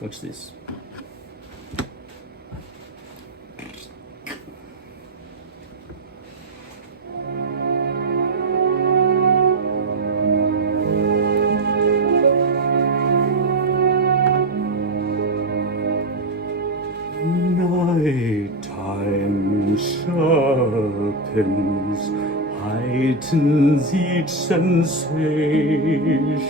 Watch this. Nighttime sharpens, heightens each sensation.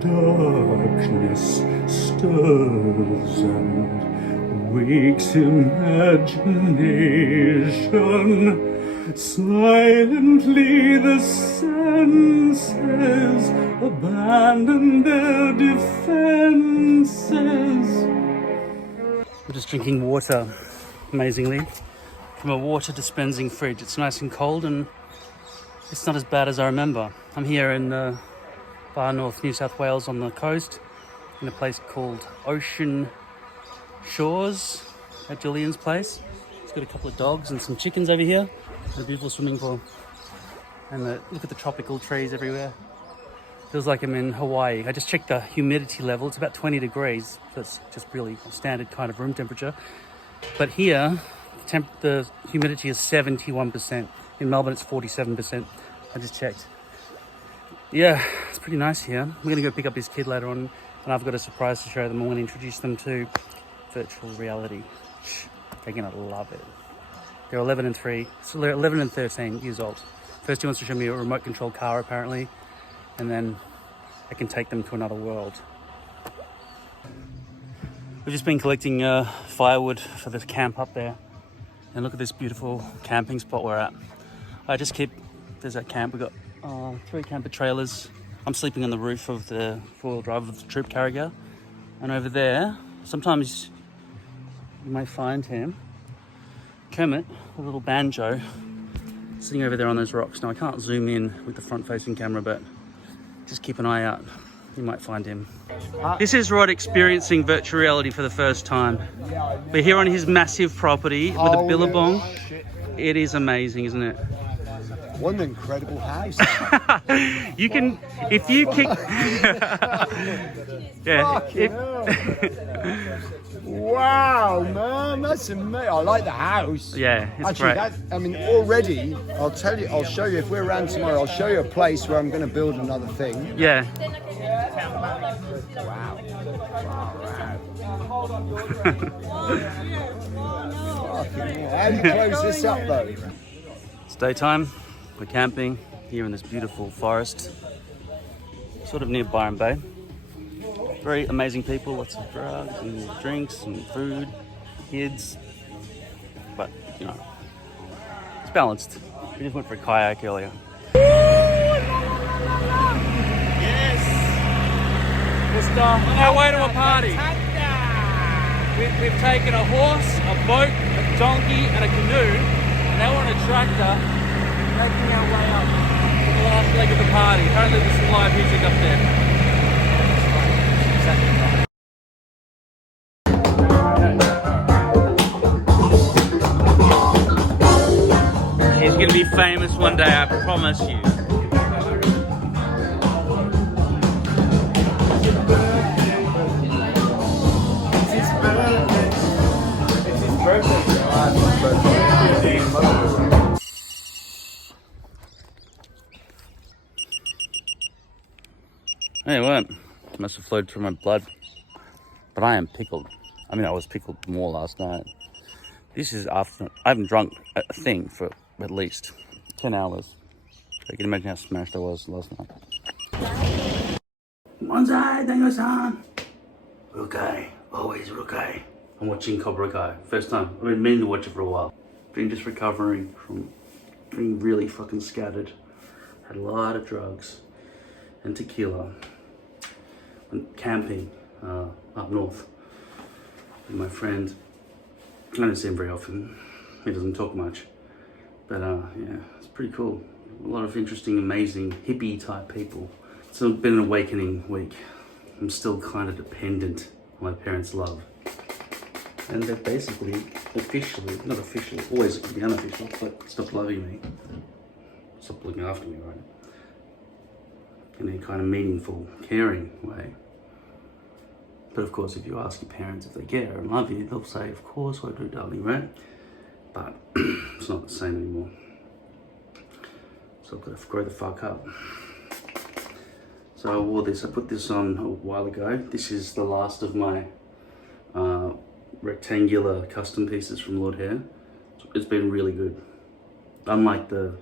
Darkness stirs and wakes imagination. Silently the senses abandon their defenses. We're just drinking water, amazingly, from a water dispensing fridge. It's nice and cold and it's not as bad as I remember. I'm here in far north New South Wales on the coast in a place called Ocean Shores at Julian's place. It's got a couple of dogs and some chickens over here and a beautiful swimming pool. And look at the tropical trees everywhere. Feels like I'm in Hawaii. I just checked the humidity level. It's about 20 degrees. So it's just really standard kind of room temperature. But here, the humidity is 71%. In Melbourne, it's 47%. I just checked. Yeah, it's pretty nice here. We're going to go pick up this kid later on. And I've got a surprise to show them. I'm going to introduce them to virtual reality. They're going to love it. They're 11 and 3. So they're 11 and 13 years old. First he wants to show me a remote control car, apparently. And then I can take them to another world. We've just been collecting firewood for the camp up there. And look at this beautiful camping spot we're at. There's that camp. We've got 3 camper trailers. I'm sleeping on the roof of the four-wheel drive of the troop carrier. And over there, sometimes you might find him, Kermit, a little banjo, sitting over there on those rocks. Now I can't zoom in with the front-facing camera, but just keep an eye out. You might find him. This is Rod experiencing virtual reality for the first time. We're here on his massive property with a billabong. It is amazing, isn't it? What an incredible house. You can, if you kick... yeah. Wow, man, that's amazing. I like the house. Yeah, it's actually great. Already, I'll show you, if we're around tomorrow, I'll show you a place where I'm going to build another thing. Yeah. Wow. How do you close this up, though? It's daytime. We're camping here in this beautiful forest, sort of near Byron Bay. Very amazing people, lots of drugs and drinks and food, kids, but you know, it's balanced. We just went for a kayak earlier. Yes! Just on our way to a party. We've taken a horse, a boat, a donkey and a canoe, and now we're on a tractor making our way up to the last leg of the party. Apparently there's some live music up there. He's going to be famous one day, I promise you. It's his birthday. Hey, what? Must have flowed through my blood. But I am pickled. I mean, I was pickled more last night. This is after... I haven't drunk a thing for at least 10 hours. So you can imagine how smashed I was last night. Bonsai, Dango-san! Rukai, always Rukai. I'm watching Cobra Kai. First time. I've been meaning to watch it for a while. Been just recovering from being really fucking scattered. Had a lot of drugs and tequila. Went camping up north with my friend. I don't see him very often. He doesn't talk much. But yeah, it's pretty cool. A lot of interesting, amazing, hippie type people. It's been an awakening week. I'm still kind of dependent on my parents' love. And they're basically, officially, not officially, always could be unofficial, but stopped loving me. Stopped looking after me, right? In a kind of meaningful, caring way. But of course, if you ask your parents if they care and love you, they'll say, of course I do, darling, right? But it's not the same anymore. So I've got to grow the fuck up. So I wore this, I put this on a while ago. This is the last of my rectangular custom pieces from LordHair. It's been really good. Unlike the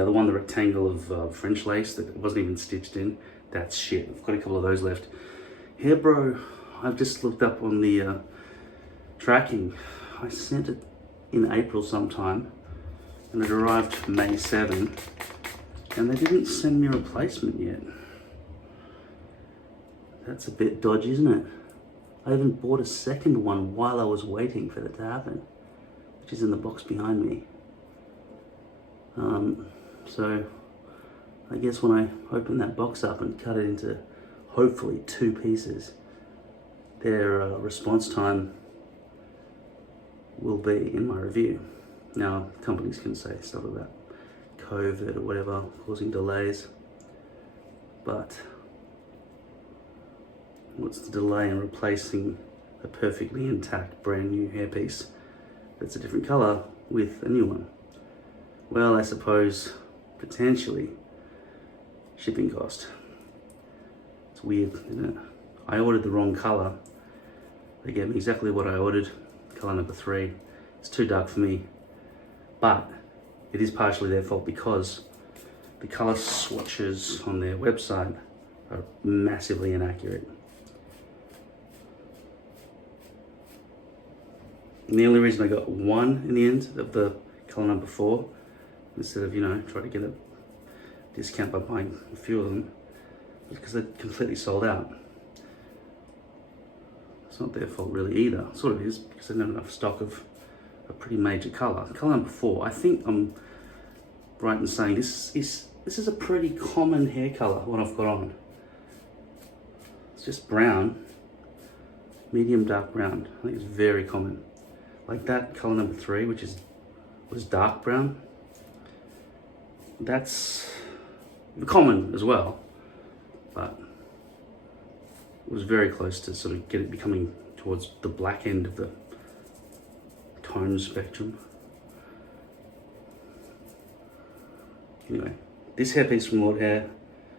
other one, the rectangle of French lace that wasn't even stitched in, that's shit. I've got a couple of those left. Here, bro, I've just looked up on the tracking. I sent it in April sometime, and it arrived May 7, and they didn't send me a replacement yet. That's a bit dodgy, isn't it? I even bought a second one while I was waiting for that to happen, which is in the box behind me. So I guess when I open that box up and cut it into hopefully 2 pieces, their response time will be in my review. Now, companies can say stuff about COVID or whatever causing delays, but what's the delay in replacing a perfectly intact brand new hairpiece that's a different color with a new one? Well, I suppose potentially shipping cost. It's weird, isn't it? I ordered the wrong color. They gave me exactly what I ordered, color number 3. It's too dark for me, but it is partially their fault because the color swatches on their website are massively inaccurate. And the only reason I got 1 in the end of the color number 4, instead of, try to get a discount by buying a few of them, was because they're completely sold out. It's not their fault really either. Sort of is, because they don't have enough stock of a pretty major color. Color number 4, I think I'm right in saying this is a pretty common hair color, what I've got on. It's just brown, medium dark brown. I think it's very common. Like that color number 3, which was dark brown. That's common as well, but it was very close to sort of becoming towards the black end of the tone spectrum. Anyway, this hairpiece from LordHair,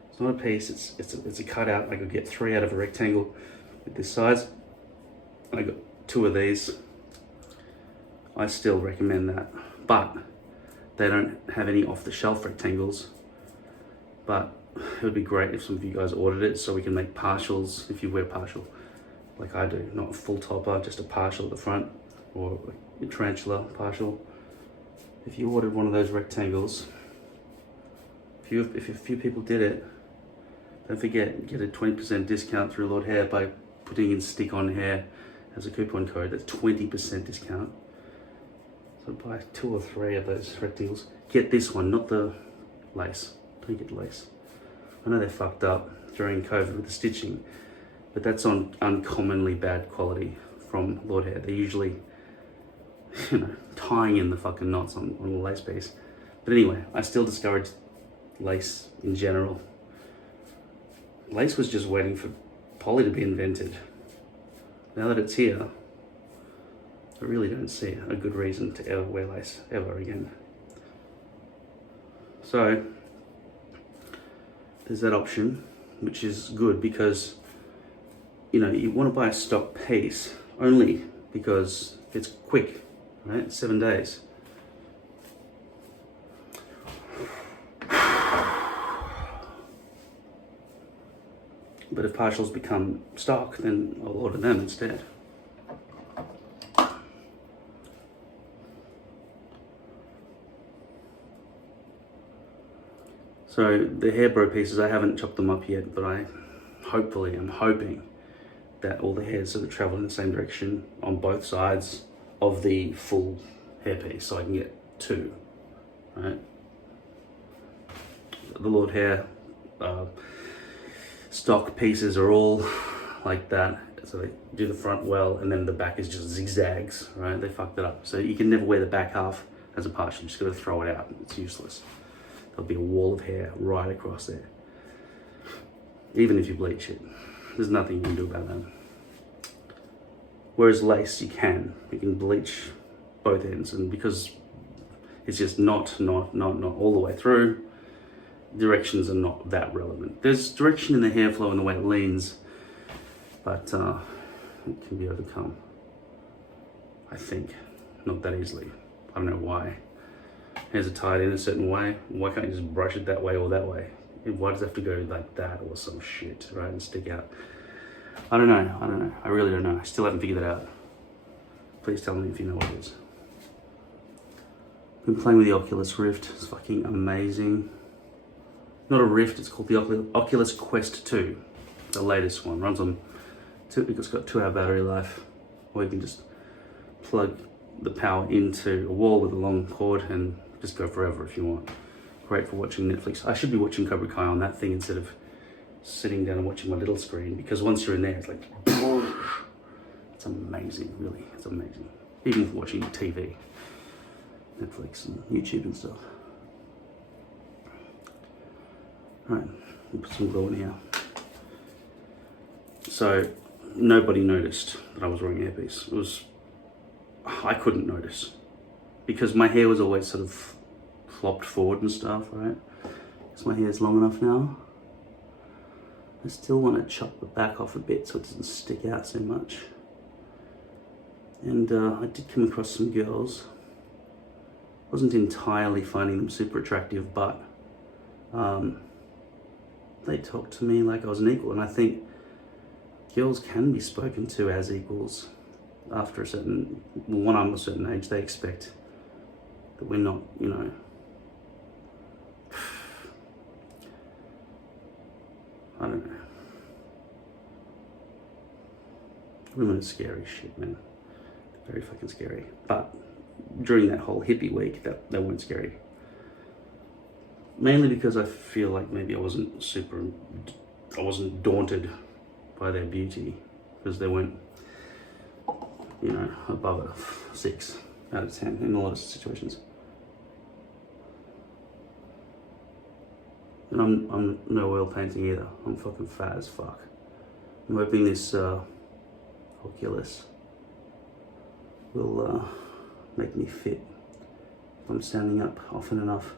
it's not a piece, it's a cutout. I could get 3 out of a rectangle with this size. I got 2 of these. I still recommend that, but they don't have any off-the-shelf rectangles. But it would be great if some of you guys ordered it so we can make partials, if you wear partial like I do, not a full topper, just a partial at the front, or a tarantula partial. If you ordered one of those rectangles, if a few people did it, don't forget, get a 20% discount through LordHair by putting in stick on hair as a coupon code. That's 20% discount. So buy 2 or 3 of those rectangles. Get this one, not the lace. Don't get the lace. I know they're fucked up during COVID with the stitching, but that's on uncommonly bad quality from LordHair. They're usually, tying in the fucking knots on the lace piece. But anyway, I still discourage lace in general. Lace was just waiting for poly to be invented. Now that it's here, I really don't see a good reason to ever wear lace ever again. So there's that option, which is good because you want to buy a stock piece only because it's quick, right? 7 days. But if partials become stock, then I'll order them instead. So the hair bro pieces, I haven't chopped them up yet, but I'm hoping that all the hairs sort of travel in the same direction on both sides of the full hairpiece, so I can get 2, right? The LordHair stock pieces are all like that. So they do the front well, and then the back is just zigzags, right? They fucked it up. So you can never wear the back half as a partial. You just gotta throw it out. It's useless. There'll be a wall of hair right across there. Even if you bleach it, there's nothing you can do about that. Whereas lace, you can bleach both ends, and because it's just not all the way through, directions are not that relevant. There's direction in the hair flow and the way it leans, but it can be overcome, I think, not that easily. I don't know why. Hairs are tied in a certain way. Why can't you just brush it that way or that way? Why does it have to go like that or some shit, right, and stick out? I don't know. I really don't know. I still haven't figured it out. Please tell me if you know what it is. Been playing with the Oculus Rift. It's fucking amazing. Not a Rift, it's called the Oculus Quest 2. The latest one. Runs on, it's got 2-hour battery life, or you can just plug the power into a wall with a long cord and just go forever if you want. Great for watching Netflix. I should be watching Cobra Kai on that thing instead of sitting down and watching my little screen, because once you're in there, it's like, it's amazing, really. It's amazing. Even for watching TV, Netflix and YouTube and stuff. All right, we'll put some glue in here. So nobody noticed that I was wearing a hairpiece. I couldn't notice because my hair was always sort of flopped forward and stuff, right? Because my hair's long enough now. I still want to chop the back off a bit so it doesn't stick out so much. And I did come across some girls. Wasn't entirely finding them super attractive, but they talked to me like I was an equal, and I think girls can be spoken to as equals after when I'm a certain age. They expect that we're not, you know, I don't know. Women are scary shit, man. Very fucking scary. But during that whole hippie week, they weren't scary. Mainly because I feel like maybe I wasn't daunted by their beauty, because they weren't, you know, above a 6 out of 10 in a lot of situations. And I'm no oil painting either. I'm fucking fat as fuck. I'm hoping this Oculus will make me fit if I'm standing up often enough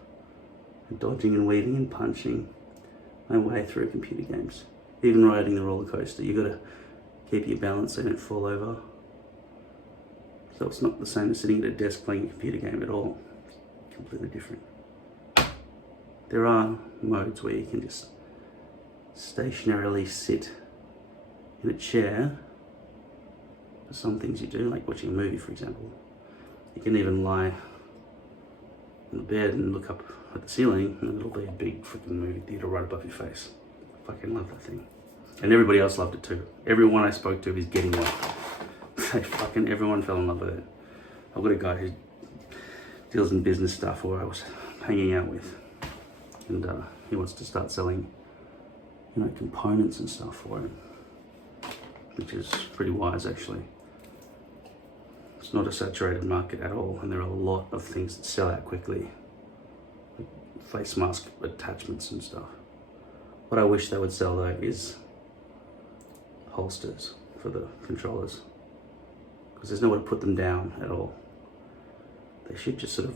and dodging and weaving and punching my way through computer games. Even riding the roller coaster, you gotta keep your balance so you don't fall over. So it's not the same as sitting at a desk playing a computer game at all. It's completely different. There are modes where you can just stationarily sit in a chair. For some things you do, like watching a movie, for example. You can even lie in the bed and look up at the ceiling, and it'll be a big freaking movie theater right above your face. I fucking love that thing. And everybody else loved it too. Everyone I spoke to is getting one. Everyone fell in love with it. I've got a guy who deals in business stuff who I was hanging out with. And he wants to start selling, you know, components and stuff for it, which is pretty wise actually. It's not a saturated market at all, and there are a lot of things that sell out quickly, like face mask attachments and stuff. What I wish they would sell though is holsters for the controllers, because there's nowhere to put them down at all. They should just sort of,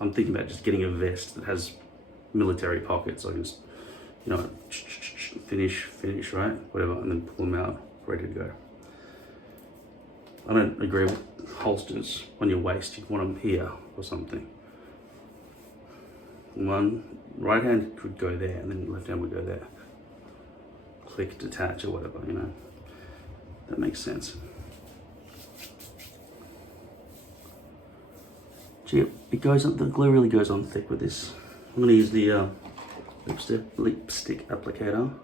I'm thinking about just getting a vest that has military pockets. I can just, you know, finish, right? Whatever, and then pull them out, ready to go. I don't agree with holsters on your waist. You want them here or something. One, right hand would go there, and then left hand would go there. Click, detach, or whatever, you know. That makes sense. Gee, it goes on, the glue really goes on thick with this. I'm going to use the lipstick applicator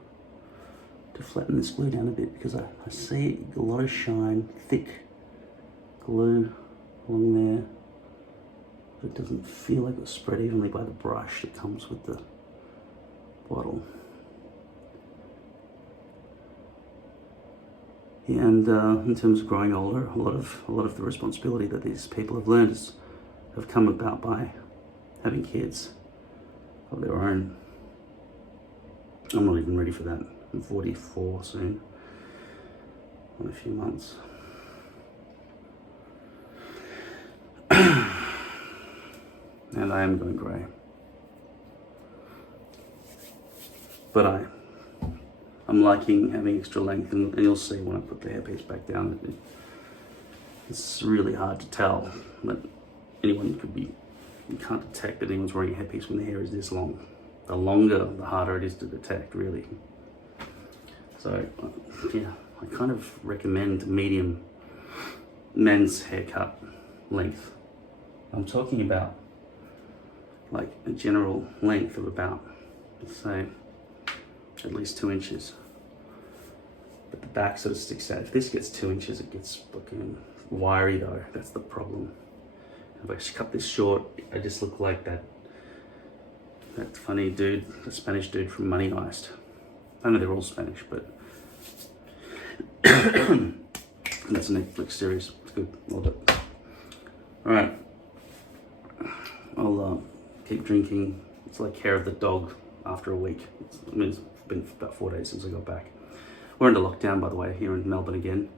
to flatten this glue down a bit, because I see a lot of shine, thick glue along there. But it doesn't feel like it's spread evenly by the brush that comes with the bottle. Yeah, and in terms of growing older, a lot of the responsibility that these people have learned have come about by having kids of their own. I'm not even ready for that. I'm 44 soon, in a few months. and I am going grey. But I'm liking having extra length, and you'll see when I put the hairpiece back down. It's really hard to tell, but you can't detect that anyone's wearing a hairpiece when the hair is this long. The longer, the harder it is to detect, really. So, yeah, I kind of recommend medium men's haircut length. I'm talking about like a general length of about, let's say, at least 2 inches. But the back sort of sticks out. If this gets 2 inches, it gets fucking wiry though. That's the problem. If I cut this short, I just look like that funny dude, the Spanish dude from Money Heist. I know they're all Spanish, but that's a Netflix series. It's good. Love it. All right. I'll keep drinking. It's like hair of the dog after a week. It's been about 4 days since I got back. We're under lockdown, by the way, here in Melbourne again,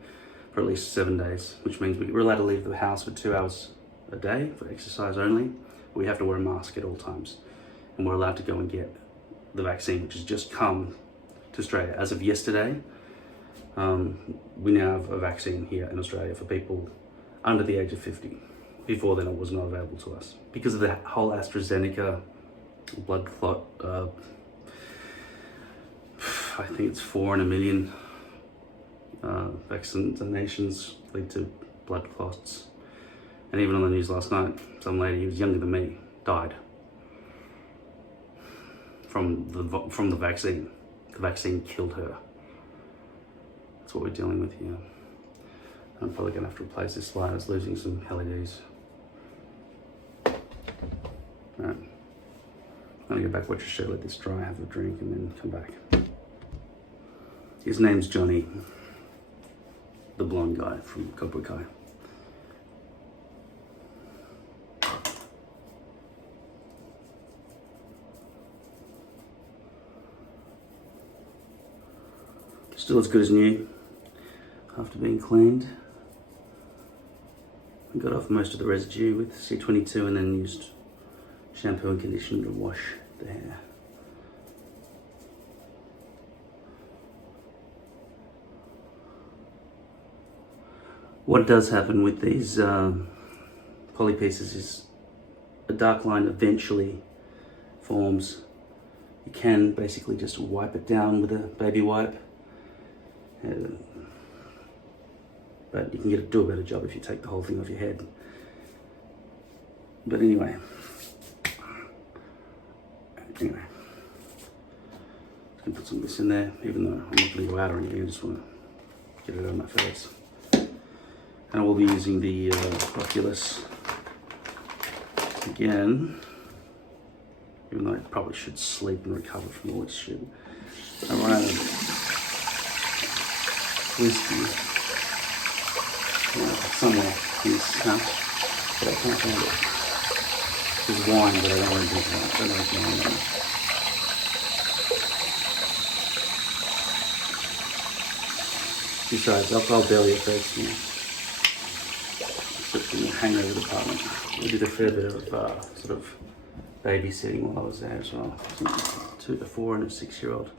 for at least 7 days, which means we're allowed to leave the house for 2 hours a day for exercise only. We have to wear a mask at all times. And we're allowed to go and get the vaccine, which has just come to Australia. As of yesterday, we now have a vaccine here in Australia for people under the age of 50. Before then, it was not available to us because of the whole AstraZeneca blood clot. I think it's 4 in a million vaccinations lead to blood clots. And even on the news last night, some lady who was younger than me died from the vaccine. The vaccine killed her. That's what we're dealing with here. I'm probably gonna have to replace this light. It's losing some LEDs. Alright. I'm gonna go back, watch a show, let this dry, have a drink, and then come back. His name's Johnny, the blonde guy from Cobra Kai. Still as good as new after being cleaned. I got off most of the residue with C22 and then used shampoo and conditioner to wash the hair. What does happen with these poly pieces is a dark line eventually forms. You can basically just wipe it down with a baby wipe. But you can do a better job if you take the whole thing off your head. But anyway, just gonna put some of this in there, even though I'm not gonna go out or anything. I just want to get it out of my face. And we'll be using the Oculus again, even though I probably should sleep and recover from all this shit. I ran out of whiskey somewhere in this house, but I can't find it. There's wine, but I don't want to drink that. I don't know if you want that. Besides, alcohol barely affects me, except in the hangover department. We did a fair bit of sort of babysitting while I was there as well. A 4 and a 6-year-old.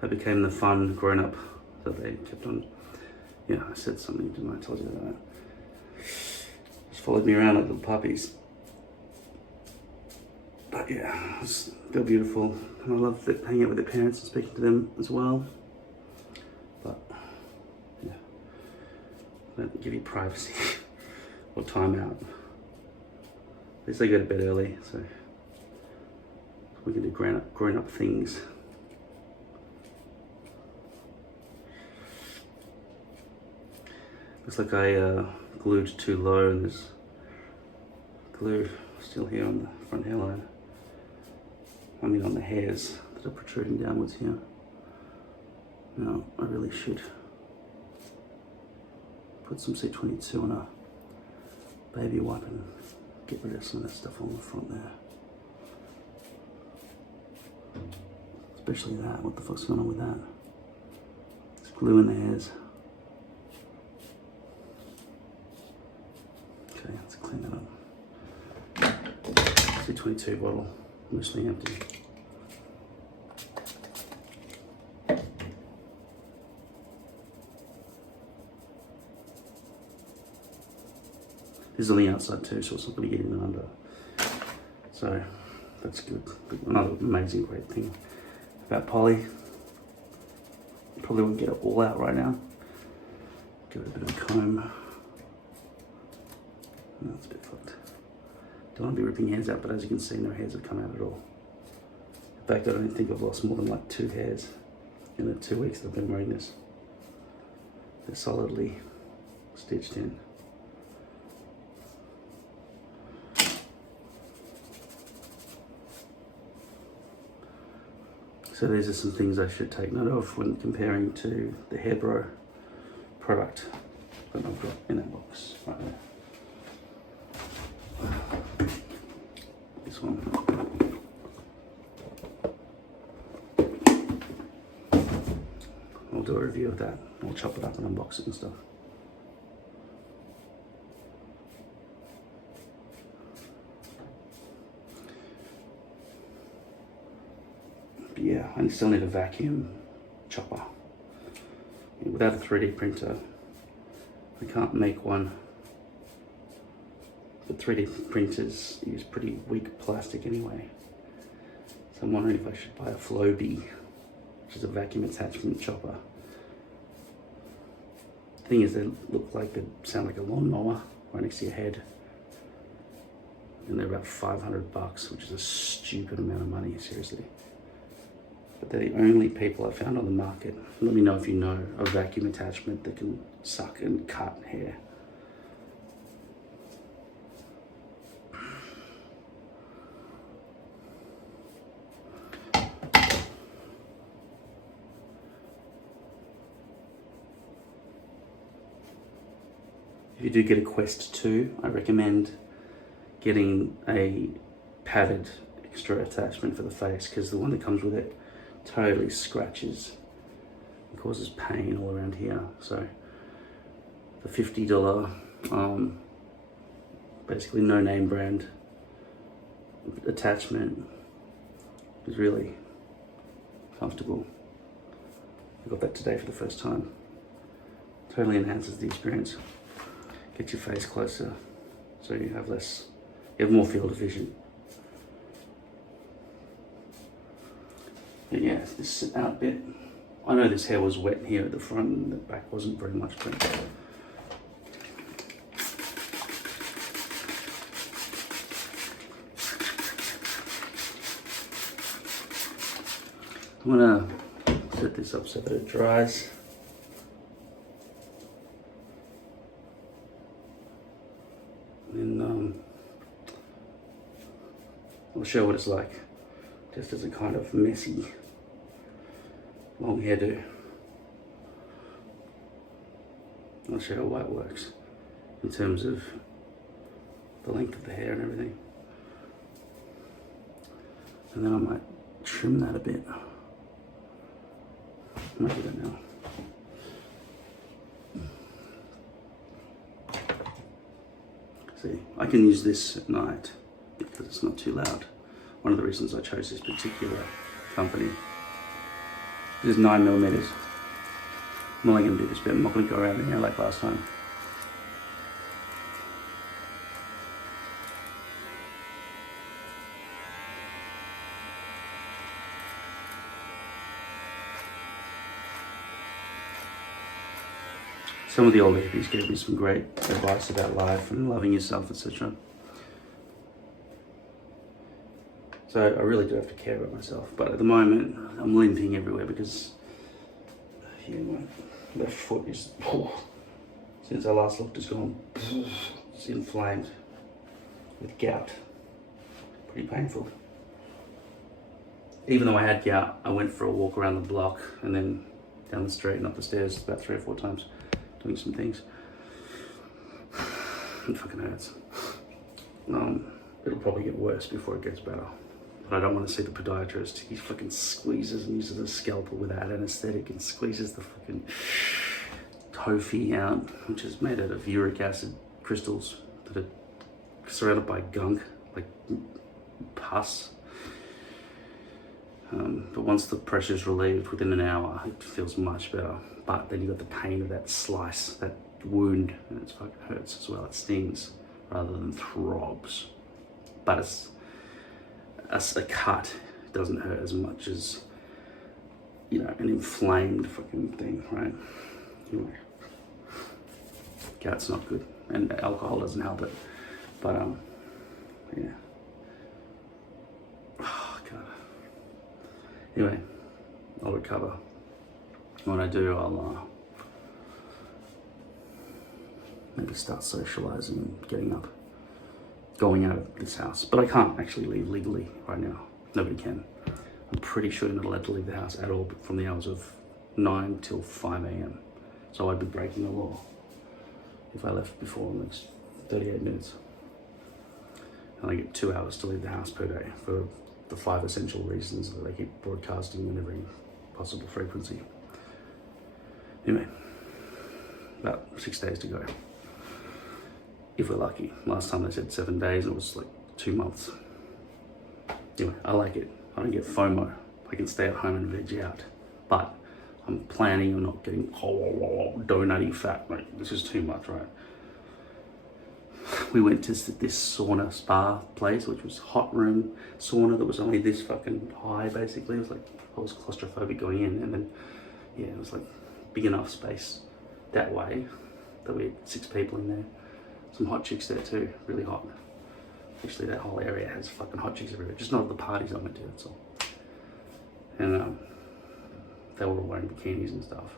I became the fun grown-up that they kept on. Yeah, I said something, didn't I? Told you that. Just followed me around like little puppies. But yeah, they're beautiful. And I love hanging out with their parents and speaking to them as well. But yeah, I don't give you privacy or time out. At least I go to bed early, so we can do grown up things. Looks like I glued too low and there's glue still here on the front hairline. I mean on the hairs that are protruding downwards here. Now I really should put some C22 on a baby wipe and get rid of some of that stuff on the front there. Especially that, what the fuck's going on with that? There's glue in the hairs. Okay, let's clean that up. 222 bottle, mostly empty. This is on the outside too, so it's not going to get in and under. So that's good. Another amazing great thing about poly. Probably won't get it all out right now. Give it a bit of a comb. That's a bit fucked. Don't want to be ripping hairs out, but as you can see, no hairs have come out at all. In fact, I don't think I've lost more than like 2 hairs in the 2 weeks that I've been wearing this. They're solidly stitched in. So these are some things I should take note of when comparing to the Hairbro product that I've got in that box right there. This one. I'll do a review of that. I'll chop it up and unbox it and stuff. But yeah, I still need a vacuum chopper. Without a 3D printer, I can't make one. But 3D printers use pretty weak plastic anyway. So I'm wondering if I should buy a Flowbee, which is a vacuum attachment chopper. The thing is, they look like they sound like a lawnmower right next to your head. And they're about $500, which is a stupid amount of money, seriously. But they're the only people I've found on the market. Let me know if you know a vacuum attachment that can suck and cut hair. If you do get a Quest 2, I recommend getting a padded extra attachment for the face, because the one that comes with it totally scratches and causes pain all around here. So the $50 basically no name brand attachment is really comfortable. I got that today for the first time. Totally enhances the experience. Get your face closer so you have more field of vision. But yeah, this out bit. I know this hair was wet here at the front and the back wasn't very much print. I'm gonna set this up so that it dries. And I'll show what it's like, just as a kind of messy long hairdo. I'll show you why it works in terms of the length of the hair and everything. And then I might trim that a bit. I might do that now. See, I can use this at night because it's not too loud. One of the reasons I chose this particular company. This is 9mm. I'm only going to do this bit. I'm not going to go around in here like last time. Some of the old hippies gave me some great advice about life and loving yourself, etc. So I really do have to care about myself. But at the moment, I'm limping everywhere because my left foot is, since I last looked, it's gone, it's inflamed with gout. Pretty painful. Even though I had gout, I went for a walk around the block and then down the street and up the stairs about 3 or 4 times. Doing some things. It fucking hurts. It'll probably get worse before it gets better. But I don't want to see the podiatrist. He fucking squeezes and uses a scalpel without anesthetic and squeezes the fucking tofu out, which is made out of uric acid crystals that are surrounded by gunk, like pus. But once the pressure is relieved within an hour, it feels much better. But then you got the pain of that slice, that wound, and it fucking hurts as well. It stings rather than throbs. But it's a cut. It doesn't hurt as much as, you know, an inflamed fucking thing, right? Anyway, yeah, it's not good, and alcohol doesn't help it. But yeah. Oh god. Anyway, I'll recover. When I do, I'll maybe start socializing and getting up, going out of this house. But I can't actually leave legally right now. Nobody can. I'm pretty sure you're not allowed to leave the house at all from the hours of 9 till 5 a.m. So I'd be breaking the law if I left before the next 38 minutes. And I get 2 hours to leave the house per day for the 5 essential reasons that they keep broadcasting in every possible frequency. Anyway, about 6 days to go. If we're lucky. Last time they said 7 days and it was like 2 months. Anyway, I like it. I don't get FOMO. I can stay at home and veg out. But I'm planning on not getting donating fat. Like, this is too much, right? We went to this sauna spa place, which was hot room sauna that was only this fucking high, basically. It was like, I was claustrophobic going in, and then, yeah, it was like big enough space that way that we had 6 people in there. Some hot chicks there too, really hot. Actually, that whole area has fucking hot chicks everywhere, just not at the parties I went to, that's all. And they were all wearing bikinis and stuff.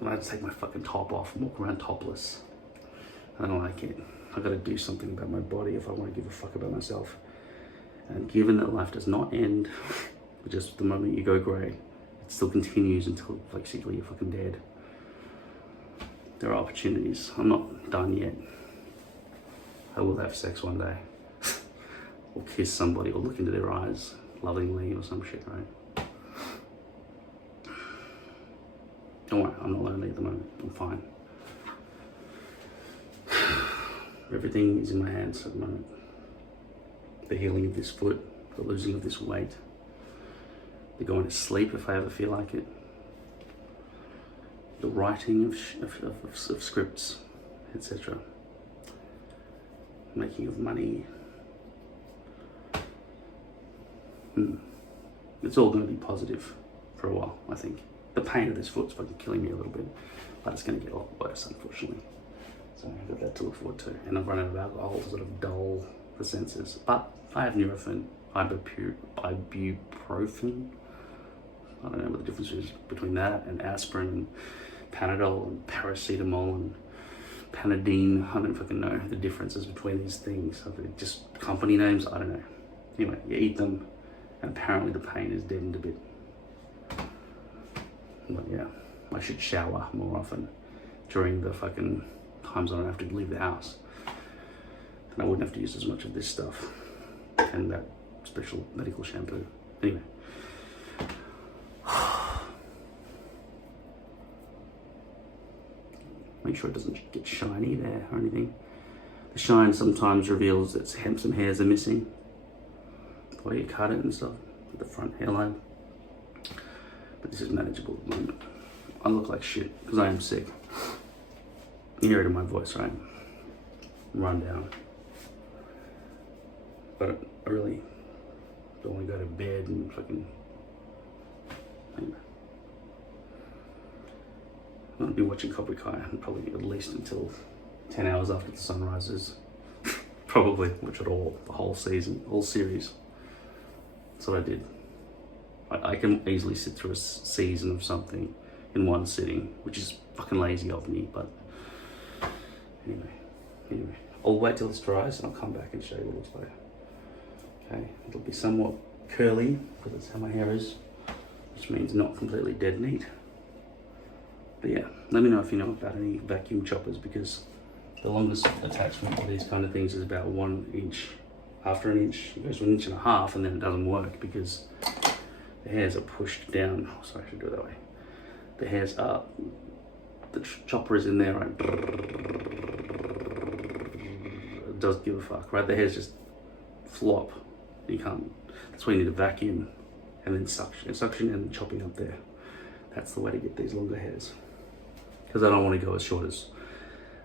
And I had to take my fucking top off and walk around topless. I don't like it. I gotta do something about my body if I want to give a fuck about myself. And given that life does not end just the moment you go grey, it still continues until basically you're fucking dead. There are opportunities. I'm not done yet. I will have sex one day. Or kiss somebody or look into their eyes lovingly or some shit, right? Don't worry, I'm not lonely at the moment. I'm fine. Everything is in my hands at the moment. The healing of this foot, the losing of this weight, the going to sleep if I ever feel like it, the writing of scripts, etc. Making of money. It's all going to be positive for a while, I think. The pain of this foot's fucking killing me a little bit, but it's going to get a lot worse, unfortunately. So I've got that to look forward to. And I've run out of alcohol to sort of dull the senses. But I have Nurofen, ibuprofen. I don't know what the difference is between that and aspirin and Panadol and paracetamol and Panadine. I don't fucking know the differences between these things. Just company names, I don't know. Anyway, you eat them and apparently the pain is deadened a bit. But yeah, I should shower more often during the fucking times I don't have to leave the house. And I wouldn't have to use as much of this stuff and that special medical shampoo. Anyway. Make sure it doesn't get shiny there or anything. The shine sometimes reveals that some hairs are missing. The way you cut it and stuff, at the front hairline. But this is manageable at the moment. I look like shit because I am sick. You hear it in my voice, right? Run down. But I really don't want to go to bed and fucking... Anyway. I'm going to be watching Cobra Kai probably at least until 10 hours after the sun rises. Probably watch it all, the whole season, whole series. That's what I did. I can easily sit through a season of something in one sitting, which is fucking lazy of me, but anyway. I'll wait till this dries and I'll come back and show you what it looks like. Okay, it'll be somewhat curly, because that's how my hair is, which means not completely dead neat. But yeah, let me know if you know about any vacuum choppers, because the longest attachment to these kind of things is about 1 inch. After an inch, it goes to 1.5 inches and then it doesn't work because the hairs are pushed down. Oh, sorry, I should do it that way. The hairs are, the chopper is in there, right? It does give a fuck, right? The hair's just flop. You can't. That's why you need a vacuum and then suction and chopping up there. That's the way to get these longer hairs. Because I don't want to go as short as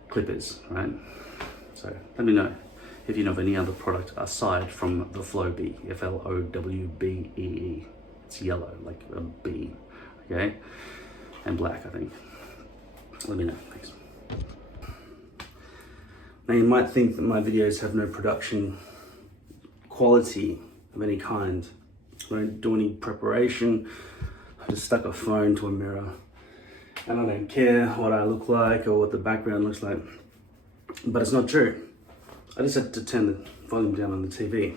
clippers, right? So let me know if you know of any other product aside from the Flowbee, Flowbee. It's yellow, like a bee, okay? And black, I think. Let me know, thanks. Now you might think that my videos have no production quality of any kind. I don't do any preparation. I just stuck a phone to a mirror and I don't care what I look like or what the background looks like. But it's not true. I just had to turn the volume down on the TV.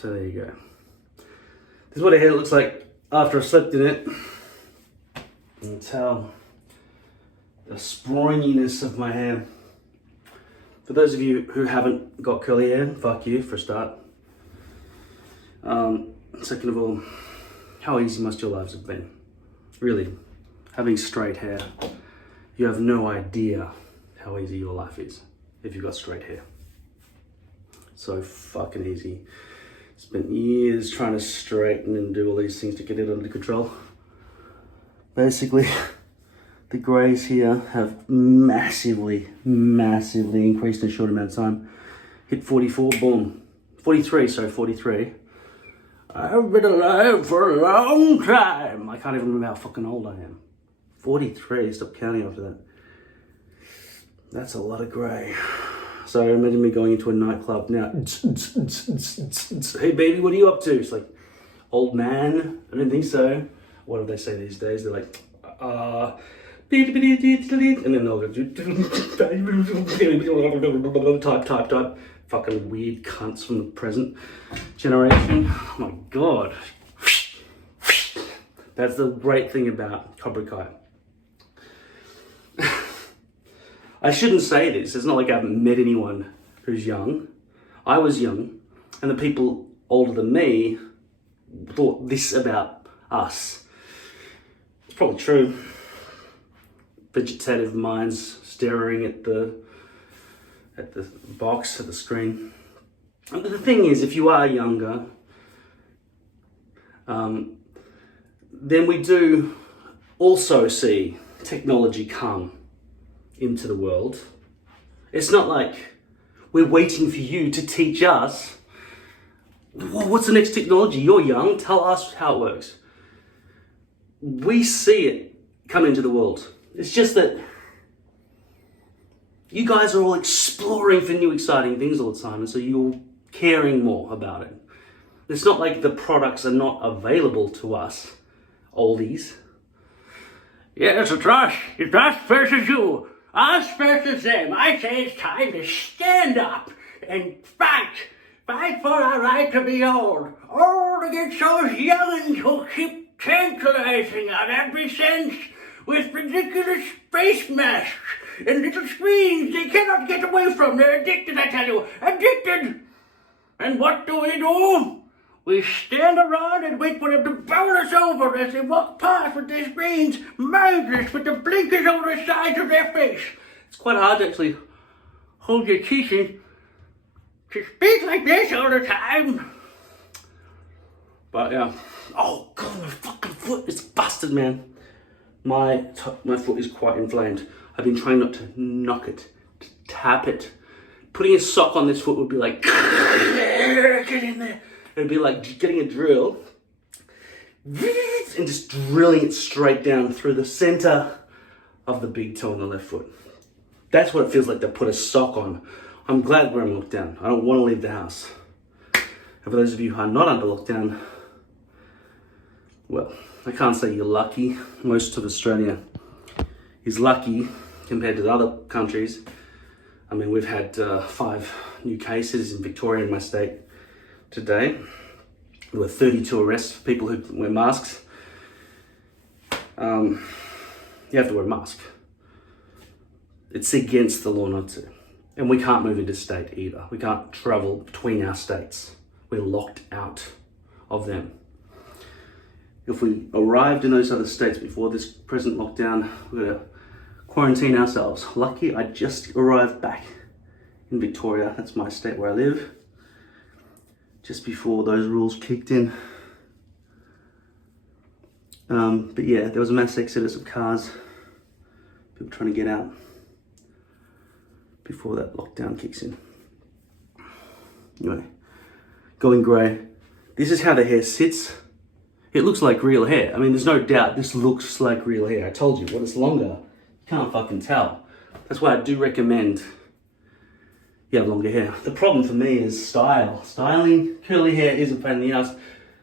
So there you go. This is what a hair looks like after I've slept in it. You can tell the springiness of my hair. For those of you who haven't got curly hair, fuck you for a start. Second of all, how easy must your lives have been? Really, having straight hair, you have no idea how easy your life is if you've got straight hair. So fucking easy. Spent years trying to straighten and do all these things to get it under control. Basically, the greys here have massively increased in a short amount of time. Hit 44, boom. 43. I've been alive for a long time. I can't even remember how fucking old I am. 43, stop counting after that. That's a lot of grey. So imagine me going into a nightclub now. Hey baby, what are you up to? It's like, old man? I don't think so. What do they say these days? They're like, and then they'll go, type. Fucking weird cunts from the present generation. Oh my God. That's the great thing about Cobra Kai. I shouldn't say this. It's not like I haven't met anyone who's young. I was young, and the people older than me thought this about us. It's probably true. Vegetative minds staring at the box, at the screen. And the thing is, if you are younger, then we do also see technology come into the world. It's not like we're waiting for you to teach us. What's the next technology? You're young, tell us how it works. We see it come into the world. It's just that you guys are all exploring for new exciting things all the time, and so you're caring more about it. It's not like the products are not available to us, oldies. Yes, it's us. It's us versus you. Us versus them. I say it's time to stand up and fight. Fight for our right to be old. Old against those young'uns who keep tantalizing our every sense with ridiculous face masks and little screens they cannot get away from. They're addicted, I tell you. Addicted! And what do? We stand around and wait for them to bowl us over as they walk past with their screens, mindless with the blinkers over the sides of their face. It's quite hard to actually hold your teeth in to speak like this all the time. But yeah. Oh God, my fucking foot is busted, man. My foot is quite inflamed. I've been trying not to knock it, to tap it. Putting a sock on this foot would be like, get in there. It'd be like getting a drill and just drilling it straight down through the center of the big toe on the left foot. That's what it feels like to put a sock on. I'm glad we're in lockdown. I don't want to leave the house. And for those of you who are not under lockdown, well, I can't say you're lucky. Most of Australia is lucky compared to the other countries. I mean, we've had 5 new cases in Victoria, in my state, today. There were 32 arrests for people who wear masks. You have to wear a mask. It's against the law not to. And we can't move into state either. We can't travel between our states. We're locked out of them. If we arrived in those other states before this present lockdown, we're gonna quarantine ourselves. Lucky I just arrived back in Victoria. That's my state where I live. Just before those rules kicked in. But yeah, there was a mass exodus of cars. People trying to get out before that lockdown kicks in. Anyway, going grey. This is how the hair sits. It looks like real hair. I mean, there's no doubt this looks like real hair. I told you, when it's longer, you can't fucking tell. That's why I do recommend you have longer hair. The problem for me is style. Styling curly hair is a pain in the ass.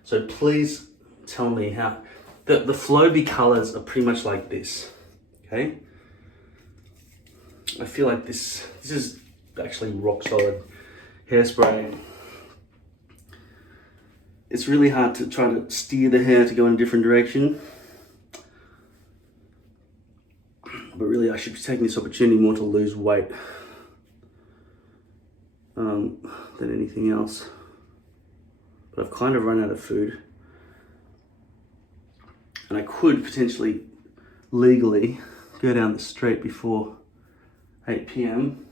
So please tell me how. The flowy colors are pretty much like this, okay? I feel like this is actually rock solid hairspray. It's really hard to try to steer the hair to go in a different direction. But really I should be taking this opportunity more to lose weight than anything else. But I've kind of run out of food. And I could potentially legally go down the street before 8 p.m.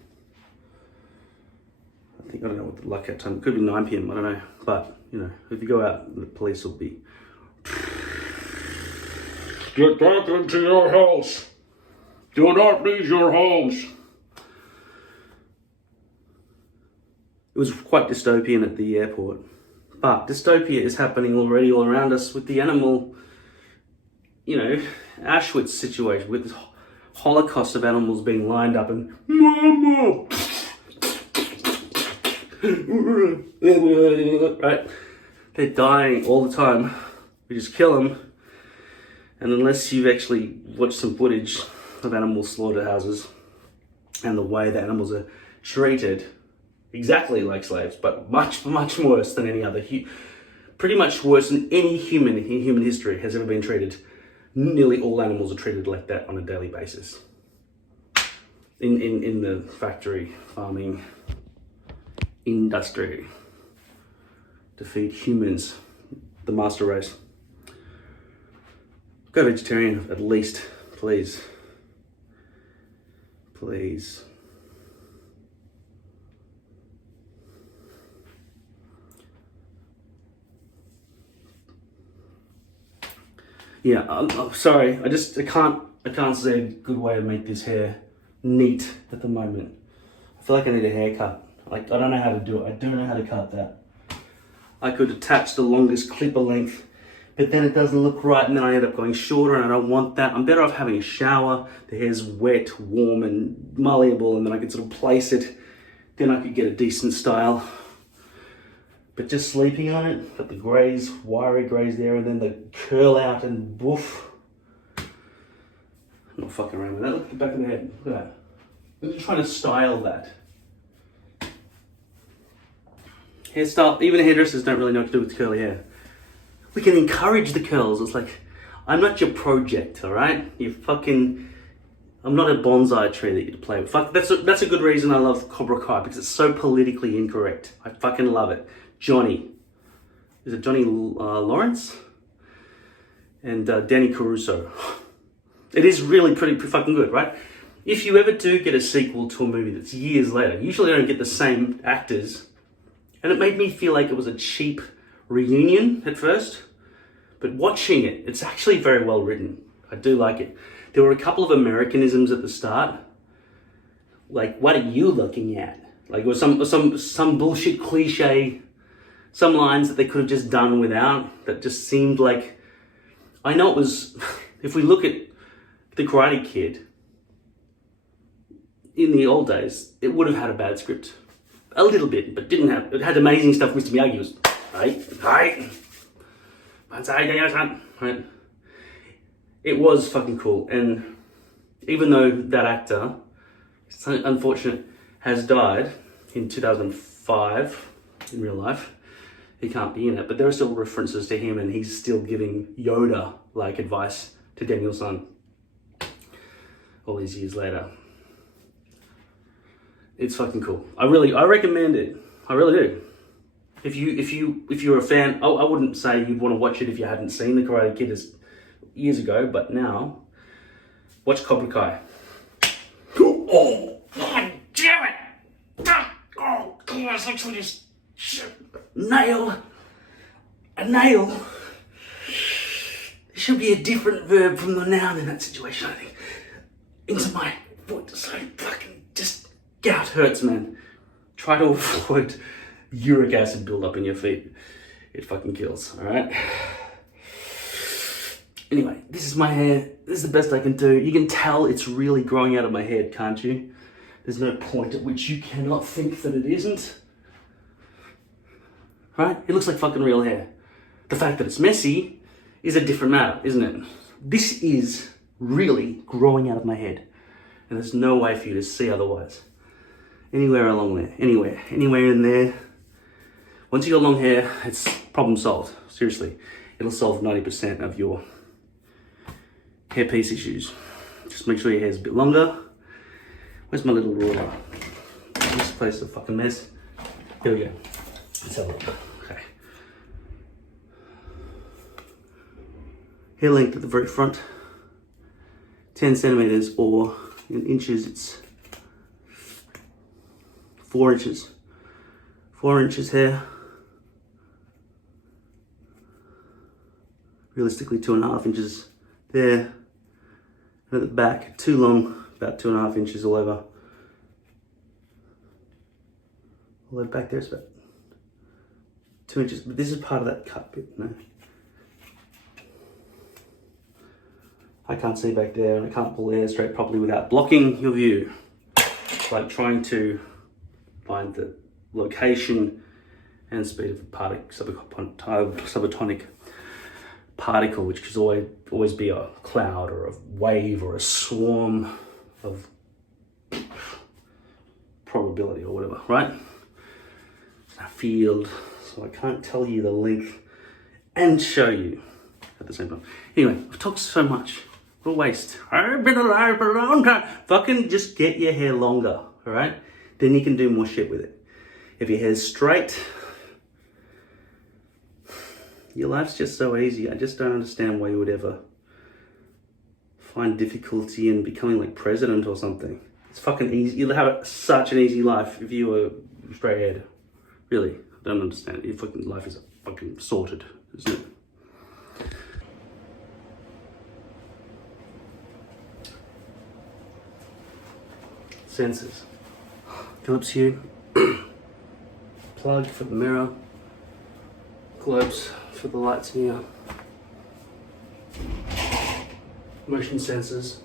I don't know what the blackout time, it could be 9 p.m, I don't know. But, you know, if you go out, the police will be... Get back into your house. Do not leave your homes. It was quite dystopian at the airport. But dystopia is happening already all around us with the animal, you know, Auschwitz situation, with this holocaust of animals being lined up and Mama! Right? They're dying all the time. We just kill them. And unless you've actually watched some footage of animal slaughterhouses and the way the animals are treated, exactly like slaves, but much, much worse than any other, pretty much worse than any human in human history has ever been treated. Nearly all animals are treated like that on a daily basis. In the factory farming industry to feed humans, the master race. Go vegetarian at least, please. Please. Yeah, I'm sorry. I can't say a good way to make this hair neat at the moment. I feel like I need a haircut. Like, I don't know how to do it. I don't know how to cut that. I could attach the longest clipper length, but then it doesn't look right, and then I end up going shorter, and I don't want that. I'm better off having a shower. The hair's wet, warm, and malleable, and then I can sort of place it. Then I could get a decent style. But just sleeping on it, got the greys, wiry greys there, and then the curl out and woof. I'm not fucking around with that. Look at the back of the head. Look at that. I'm just trying to style that. Hairstyle, even hairdressers don't really know what to do with curly hair. We can encourage the curls. It's like, I'm not your project, all right? I'm not a bonsai tree that you play with. Fuck, that's a good reason I love Cobra Kai, because it's so politically incorrect. I fucking love it. Johnny. Is it Johnny Lawrence? And Danny Caruso. It is really pretty fucking good, right? If you ever do get a sequel to a movie that's years later, usually I don't get the same actors. And it made me feel like it was a cheap reunion at first. But watching it, it's actually very well written. I do like it. There were a couple of Americanisms at the start. Like, what are you looking at? Like, it was some bullshit cliche, some lines that they could have just done without, that just seemed like, I know it was, if we look at The Karate Kid, in the old days, it would have had a bad script. A little bit, but didn't have, it had amazing stuff. Mr. Miyagi was, right? It was fucking cool. And even though that actor, it's unfortunate, has died in 2005 in real life, he can't be in it, but there are still references to him, and he's still giving Yoda-like advice to Daniel-san all these years later. It's fucking cool. I recommend it. I really do. If you're a fan, I wouldn't say you'd want to watch it if you hadn't seen The Karate Kid years ago, but now, watch Cobra Kai. Oh, God damn it! it's actually just nail. A nail. There should be a different verb from the noun in that situation, I think. Into my foot. So fucking just gout hurts, man. Try to avoid uric acid buildup in your feet. It fucking kills, alright? Anyway, this is my hair. This is the best I can do. You can tell it's really growing out of my head, can't you? There's no point at which you cannot think that it isn't. Right? It looks like fucking real hair. The fact that it's messy is a different matter, isn't it? This is really growing out of my head. And there's no way for you to see otherwise. Anywhere along there. Anywhere in there. Once you got long hair, it's problem solved. Seriously. It'll solve 90% of your hairpiece issues. Just make sure your hair's a bit longer. Where's my little ruler? This place is a fucking mess. Here we go. Let's have a look. Okay. Hair length at the very front, 10 centimeters, or in inches, it's 4 inches. 4 inches hair. Realistically, 2.5 inches there. And at the back, too long, about 2.5 inches all over. All the way back there, it's about 2 inches. But this is part of that cut bit, no? I can't see back there, and I can't pull the hair straight properly without blocking your view. It's like trying to find the location and speed of the subatomic particle, which could always be a cloud or a wave or a swarm of probability or whatever, right? It's a field, so I can't tell you the length and show you at the same time. Anyway, I've talked so much. What a waste. I've been alive for a long time. Fucking just get your hair longer, all right? Then you can do more shit with it. If your hair's straight, your life's just so easy. I just don't understand why you would ever find difficulty in becoming like president or something. It's fucking easy. You'll have such an easy life if you were straight haired. Really, I don't understand. Your fucking life is fucking sorted, isn't it? Sensors. Phillips Hue. Plug for the mirror. Globes for the lights here. Motion sensors.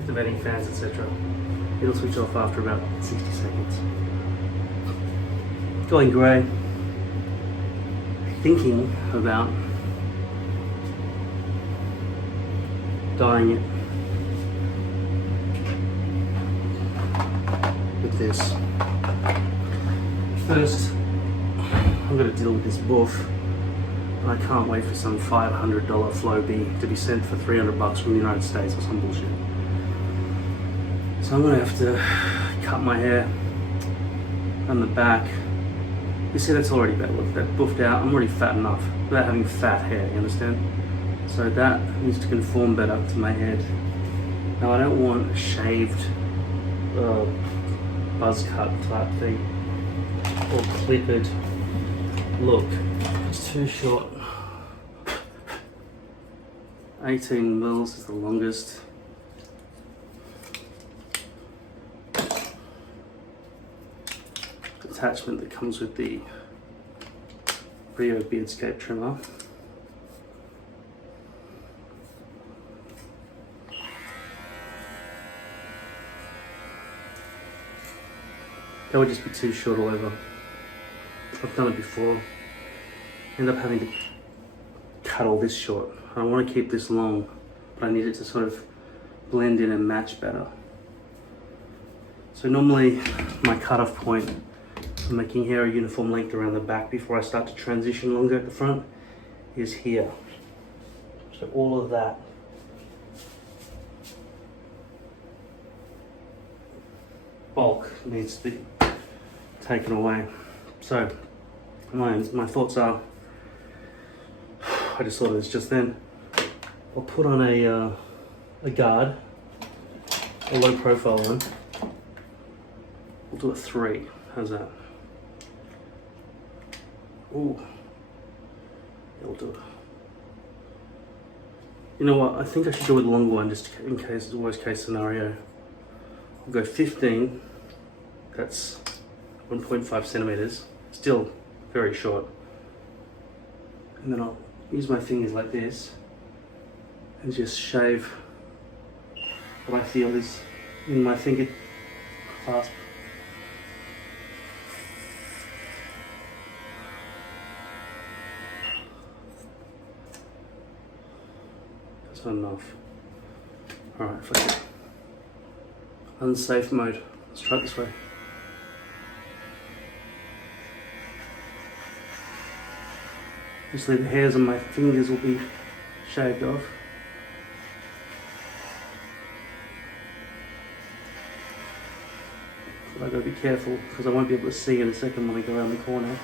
Activating fans, etc. It'll switch off after about 60 seconds. Going grey. Thinking about dyeing it with this. First, I'm going to deal with this boof. I can't wait for some $500 flow bee to be sent for $300 from the United States or some bullshit. So I'm going to have to cut my hair on the back. You see, that's already better. Look, that buffed out. I'm already fat enough without having fat hair, you understand? So that needs to conform better to my head. Now I don't want a shaved buzz cut type thing or clippered look. It's too short. 18 mils is the longest. Attachment that comes with the Rio Beardscape trimmer. That would just be too short all over. I've done it before. End up having to cut all this short. I want to keep this long, but I need it to sort of blend in and match better. So normally my cutoff point for making hair a uniform length around the back before I start to transition longer at the front is here. So all of that bulk needs to be taken away. So my thoughts are, I just thought of this just then, I'll put on a guard, a low profile one, We'll do a 3. How's that? Ooh. Yeah, we'll do it. You know what? I think I should do a longer one just in case, the worst case scenario. We'll go 15. That's 1.5 centimeters. Still very short. And then I'll use my fingers like this and just shave what I feel is in my finger clasp. That's not enough. Alright, fuck it. Unsafe mode. Let's try it this way. Obviously the hairs on my fingers will be shaved off. But I've got to be careful because I won't be able to see in a second when I go around the corner.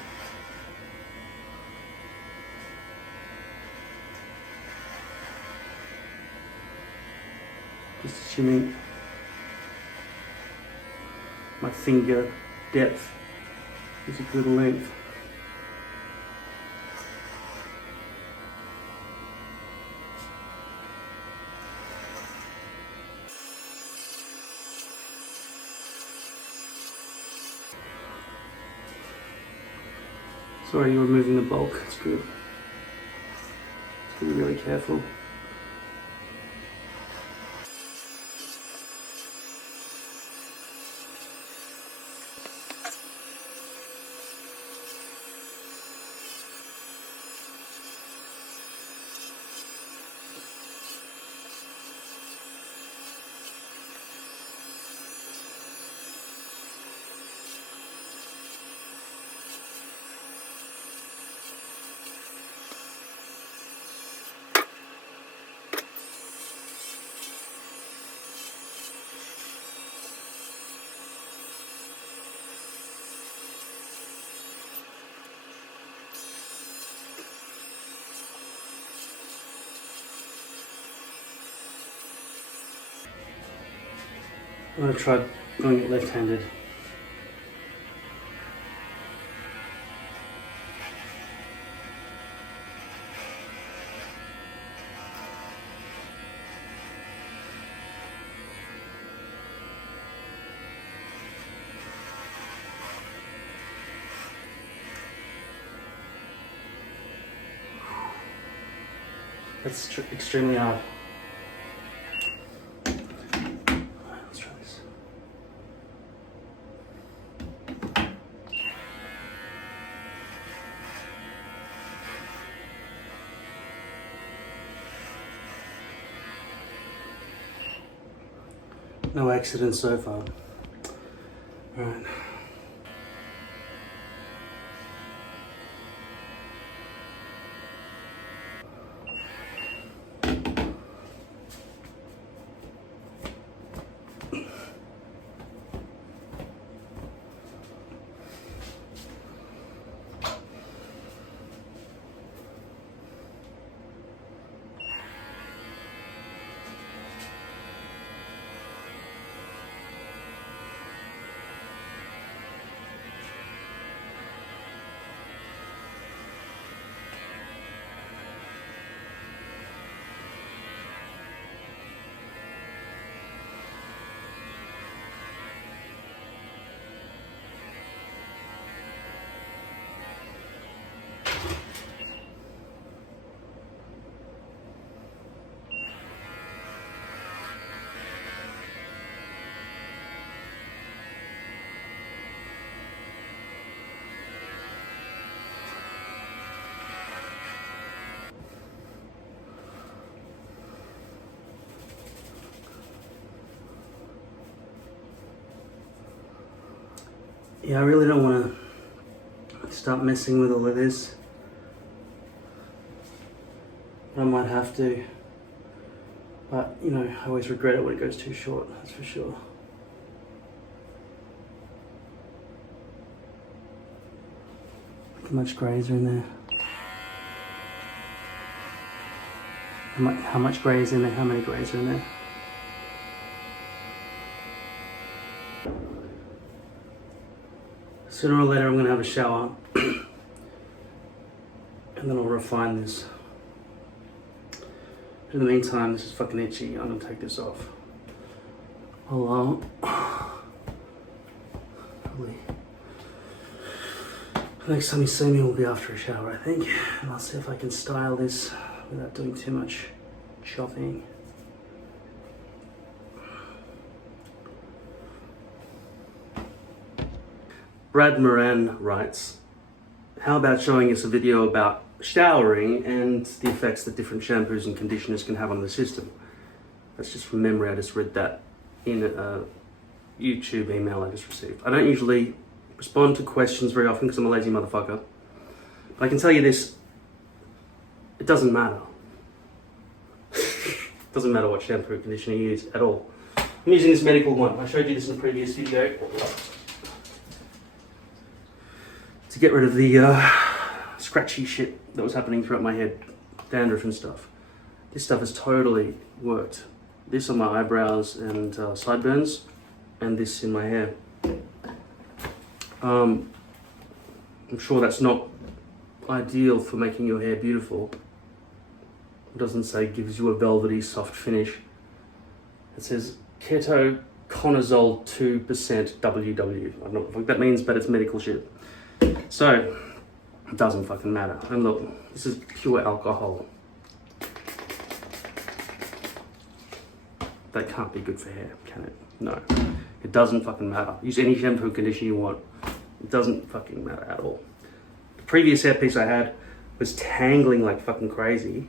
Just assuming my finger depth is a good length. Sorry, you're removing the bulk. It's good. Just be really careful. I'm going to try going it left-handed. That's extremely hard. Let's try this. No accidents so far. All right. Yeah, I really don't want to start messing with all of this. I might have to. But, you know, I always regret it when it goes too short, that's for sure. How much greys are in there? How much grey is in there? How many greys are in there? Sooner or later I'm gonna have a shower and then I'll refine this. In the meantime, this is fucking itchy. I'm gonna take this off. Hello. Probably. Next time you see me will be after a shower, I think. And I'll see if I can style this without doing too much chopping. Brad Moran writes, how about showing us a video about showering and the effects that different shampoos and conditioners can have on the system? That's just from memory. I just read that in a YouTube email I just received. I don't usually respond to questions very often because I'm a lazy motherfucker. But I can tell you this, it doesn't matter. It doesn't matter what shampoo and conditioner you use at all. I'm using this medical one. I showed you this in the previous video. To get rid of the scratchy shit that was happening throughout my head, dandruff and stuff. This stuff has totally worked. This on my eyebrows and sideburns, and this in my hair. I'm sure that's not ideal for making your hair beautiful. It doesn't say gives you a velvety soft finish. It says ketoconazole 2% WW. I don't know what that means, but it's medical shit. So, it doesn't fucking matter. And look, this is pure alcohol. That can't be good for hair, can it? No. It doesn't fucking matter. Use any shampoo conditioner you want. It doesn't fucking matter at all. The previous hairpiece I had was tangling like fucking crazy.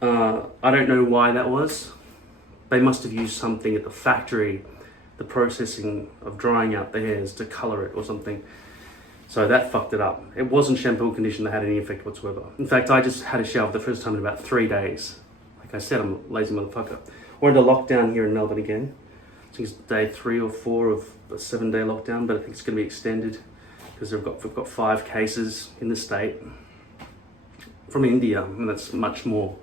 I don't know why that was. They must have used something at the factory, the processing of drying out the hairs to color it or something. So that fucked it up. It wasn't shampoo and conditioner that had any effect whatsoever. In fact, I just had a shower the first time in about 3 days. Like I said, I'm a lazy motherfucker. We're in the lockdown here in Melbourne again. I think it's day 3 or 4 of a 7-day lockdown, but I think it's going to be extended because we've got 5 cases in the state from India, and that's much more.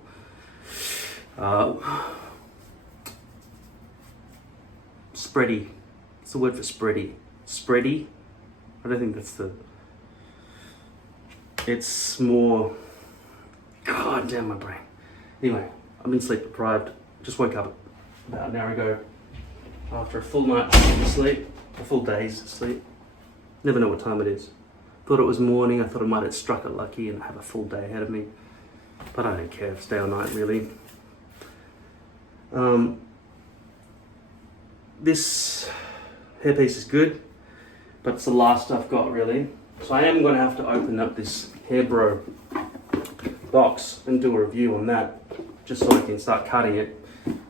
Spready. It's the word for spready. Spready? I don't think that's the... It's more... God damn my brain. Anyway, I've been sleep deprived. Just woke up about an hour ago after a full night's sleep, a full day's sleep. Never know what time it is. Thought it was morning. I thought I might have struck it lucky and have a full day ahead of me. But I don't care if it's day or night, really. This hairpiece is good, but it's the last I've got, really. So I am going to have to open up this Hairbro box and do a review on that, just so I can start cutting it.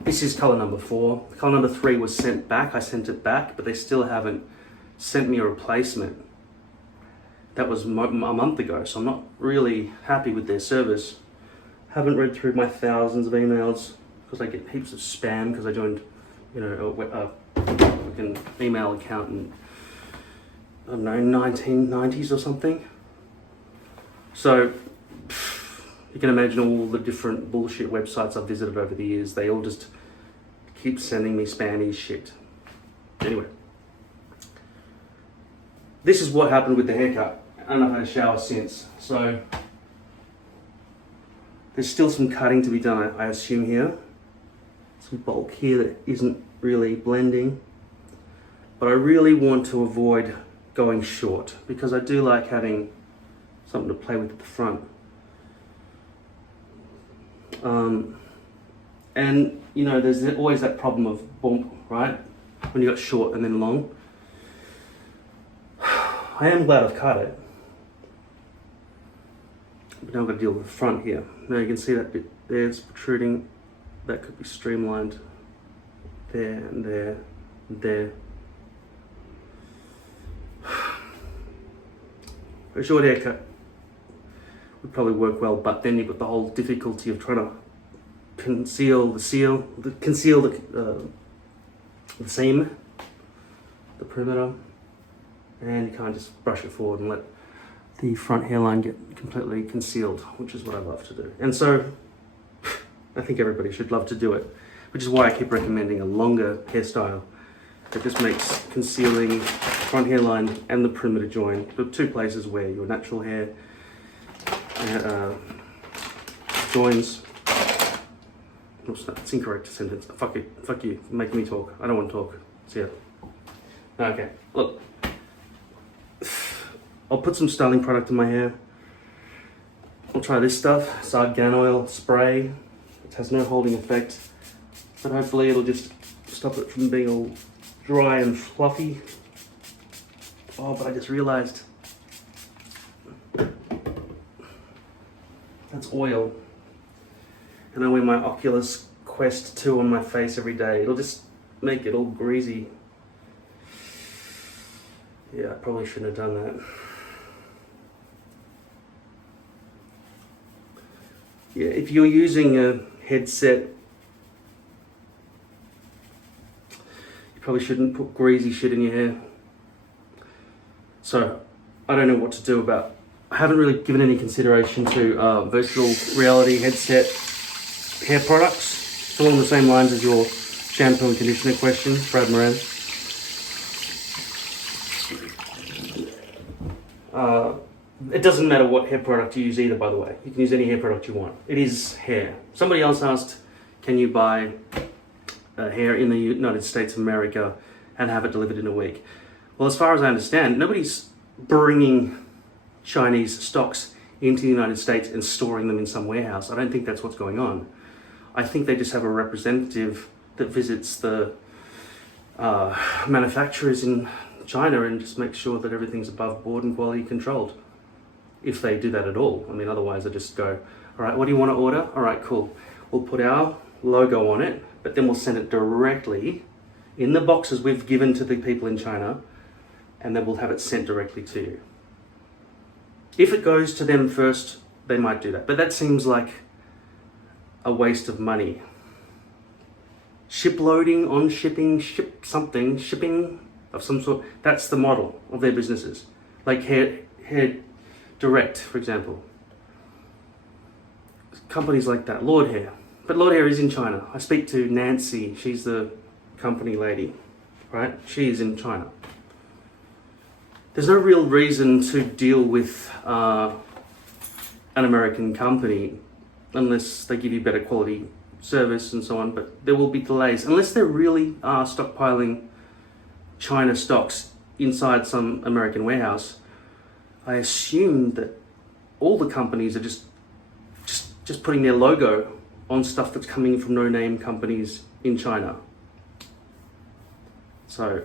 This is color number 4. Color number 3 was sent back. I sent it back, but they still haven't sent me a replacement. That was a month ago, so I'm not really happy with their service. Haven't read through my thousands of emails because I get heaps of spam because I joined, an email account in, I don't know, 1990s or something. So you can imagine all the different bullshit websites I've visited over the years. They all just keep sending me spammy shit. Anyway, this is what happened with the haircut. And I've had a shower since. So there's still some cutting to be done, I assume, here. Some bulk here that isn't really blending. But I really want to avoid going short because I do like having something to play with at the front. And you know, there's always that problem of bump, right? When you got short and then long. I am glad I've cut it. But now I've got to deal with the front here. Now you can see that bit there, it's protruding. That could be streamlined there and there and there. A short haircut would probably work well, but then you've got the whole difficulty of trying to conceal the seam, the perimeter, and you can't just brush it forward and let the front hairline get completely concealed, which is what I love to do. And so I think everybody should love to do it, which is why I keep recommending a longer hairstyle It just makes concealing front hairline and the perimeter join, the two places where your natural hair joins. Oops, that's incorrect sentence. Fuck it. Fuck you. Make me talk. I don't want to talk. See ya. Okay, look. I'll put some styling product in my hair. I'll try this stuff. Argan oil spray. It has no holding effect, but hopefully it'll just stop it from being all dry and fluffy. Oh, but I just realized that's oil. And I wear my Oculus Quest 2 on my face every day. It'll just make it all greasy. Yeah, I probably shouldn't have done that. Yeah, if you're using a headset, you probably shouldn't put greasy shit in your hair. So, I don't know what to do about. I haven't really given any consideration to virtual reality headset hair products. It's along the same lines as your shampoo and conditioner question, Brad Moran. It doesn't matter what hair product you use either, by the way. You can use any hair product you want. It is hair. Somebody else asked, can you buy hair in the United States of America and have it delivered in a week? Well, as far as I understand, nobody's bringing Chinese stocks into the United States and storing them in some warehouse. I don't think that's what's going on. I think they just have a representative that visits the manufacturers in China and just makes sure that everything's above board and quality controlled. If they do that at all. I mean, otherwise I just go, all right, what do you want to order? All right, cool. We'll put our logo on it, but then we'll send it directly in the boxes we've given to the people in China, and then we'll have it sent directly to you. If it goes to them first, they might do that. But that seems like a waste of money. Ship loading, on shipping, shipping of some sort. That's the model of their businesses. Like hair Direct, for example. Companies like that, LordHair. But LordHair is in China. I speak to Nancy, she's the company lady, right? She is in China. There's no real reason to deal with an American company unless they give you better quality service and so on, but there will be delays. Unless they really are stockpiling China stocks inside some American warehouse, I assume that all the companies are just putting their logo on stuff that's coming from no-name companies in China. So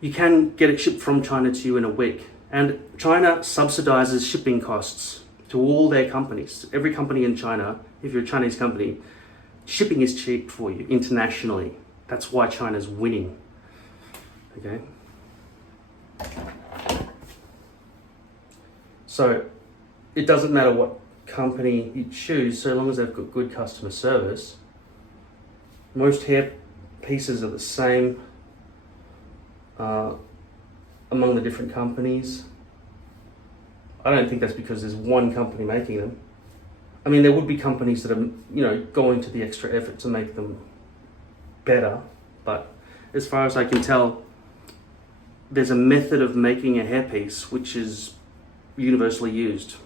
you can get it shipped from China to you in a week. And China subsidizes shipping costs to all their companies. Every company in China, if you're a Chinese company, shipping is cheap for you internationally. That's why China's winning. Okay? So it doesn't matter what company you choose, so long as they've got good customer service. Most hair pieces are the same among the different companies. I don't think that's because there's one company making them. I mean, there would be companies that are, going to the extra effort to make them better, but as far as I can tell, there's a method of making a hairpiece which is universally used.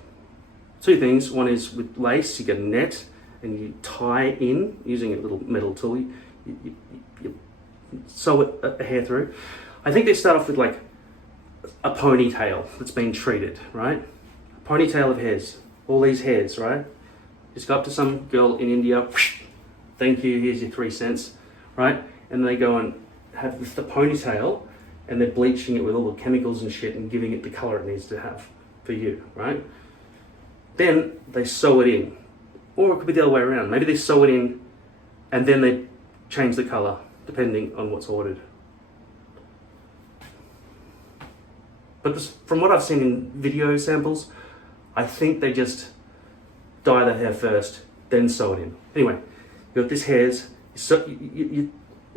Two things. One is with lace, you get a net and you tie in using a little metal tool. You sew a hair through. I think they start off with like a ponytail that's been treated, right? A ponytail of hairs, all these hairs, right? Just go up to some girl in India, whoosh, thank you, here's your 3 cents, right? And they go and have the ponytail and they're bleaching it with all the chemicals and shit and giving it the color it needs to have for you, right? Then they sew it in. Or it could be the other way around. Maybe they sew it in and then they change the color depending on what's ordered. But from what I've seen in video samples, I think they just dye the hair first, then sew it in. Anyway, you've got this hairs, it's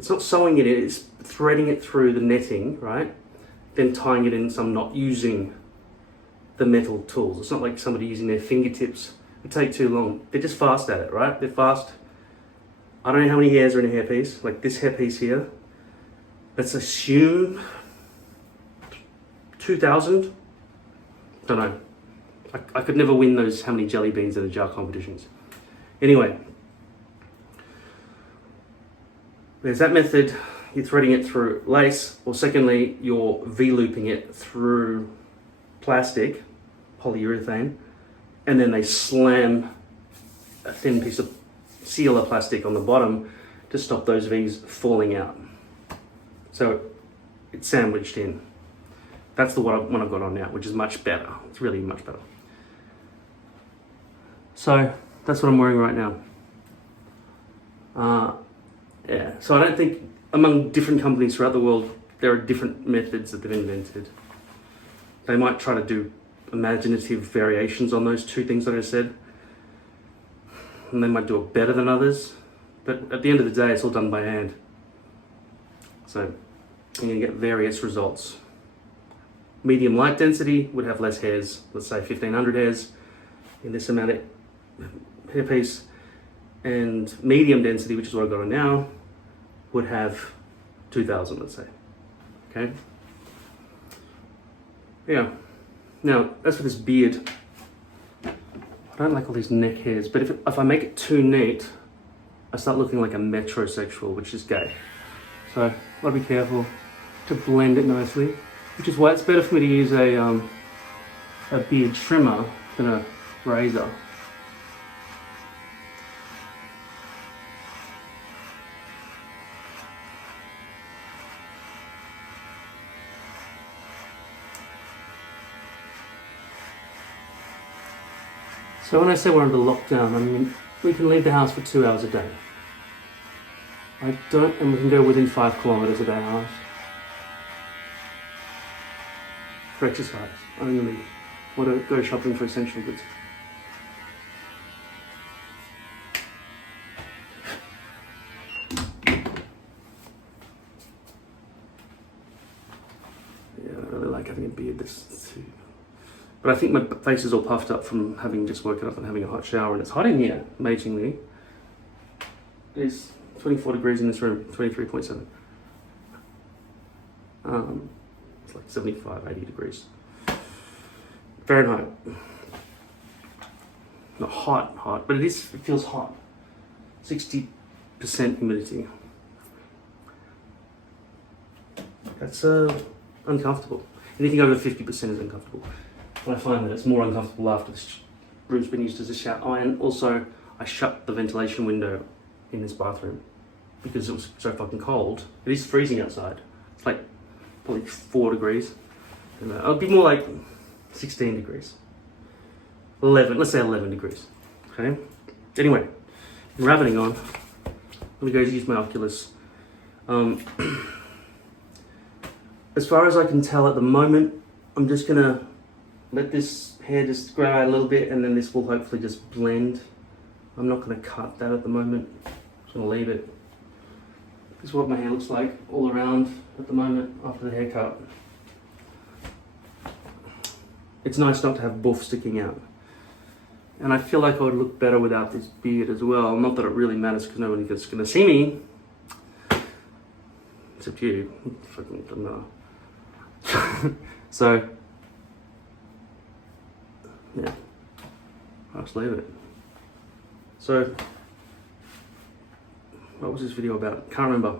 not sewing it in, it's threading it through the netting, right? Then tying it in some knot using the metal tools. It's not like somebody using their fingertips. It would take too long. They're just fast at it, right? They're fast. I don't know how many hairs are in a hairpiece. Like this hairpiece here, let's assume 2,000. Don't know. I could never win those how many jelly beans in a jar competitions. Anyway, there's that method. You're threading it through lace, or secondly, you're V-looping it through plastic, polyurethane, and then they slam a thin piece of sealer plastic on the bottom to stop those V's falling out. So it's sandwiched in. That's the one I've got on now, which is much better. It's really much better. So that's what I'm wearing right now. Yeah, so I don't think among different companies throughout the world, there are different methods that they've invented. They might try to do imaginative variations on those two things that I said, and they might do it better than others, but at the end of the day, it's all done by hand. So you're gonna get various results. Medium light density would have less hairs, let's say 1,500 hairs in this amount of hairpiece, and medium density, which is what I've got on now, would have 2,000, let's say. Okay. Yeah. Now, as for this beard, I don't like all these neck hairs, but if I make it too neat, I start looking like a metrosexual, which is gay. So I've got to be careful to blend it nicely, which is why it's better for me to use a beard trimmer than a razor. So when I say we're under lockdown, I mean we can leave the house for 2 hours a day. And we can go within 5 kilometers of our house for exercise. I only want to go shopping for essential goods. Yeah, I really like having a beard this too. But I think my face is all puffed up from having just woken up and having a hot shower, and it's hot in here, amazingly. It's 24 degrees in this room, 23.7. It's like 75, 80 degrees. Fahrenheit. Not hot, but it feels hot. 60% humidity. That's uncomfortable. Anything over 50% is uncomfortable. And I find that it's more uncomfortable after this room's been used as a shower. Oh, and also I shut the ventilation window in this bathroom because it was so fucking cold. It is freezing outside. It's like probably 4 degrees. And it'll be more like 16 degrees. 11, let's say 11 degrees. Okay? Anyway, I'm ravening on. Let me go use my Oculus. As far as I can tell at the moment, I'm just gonna let this hair just grow out a little bit, and then this will hopefully just blend. I'm not gonna cut that at the moment. I'm just gonna leave it. This is what my hair looks like all around at the moment after the haircut. It's nice not to have buff sticking out. And I feel like I would look better without this beard as well. Not that it really matters because nobody's gonna see me. Except you. Fucking don't know. So, yeah, I'll just leave it. So, what was this video about? Can't remember.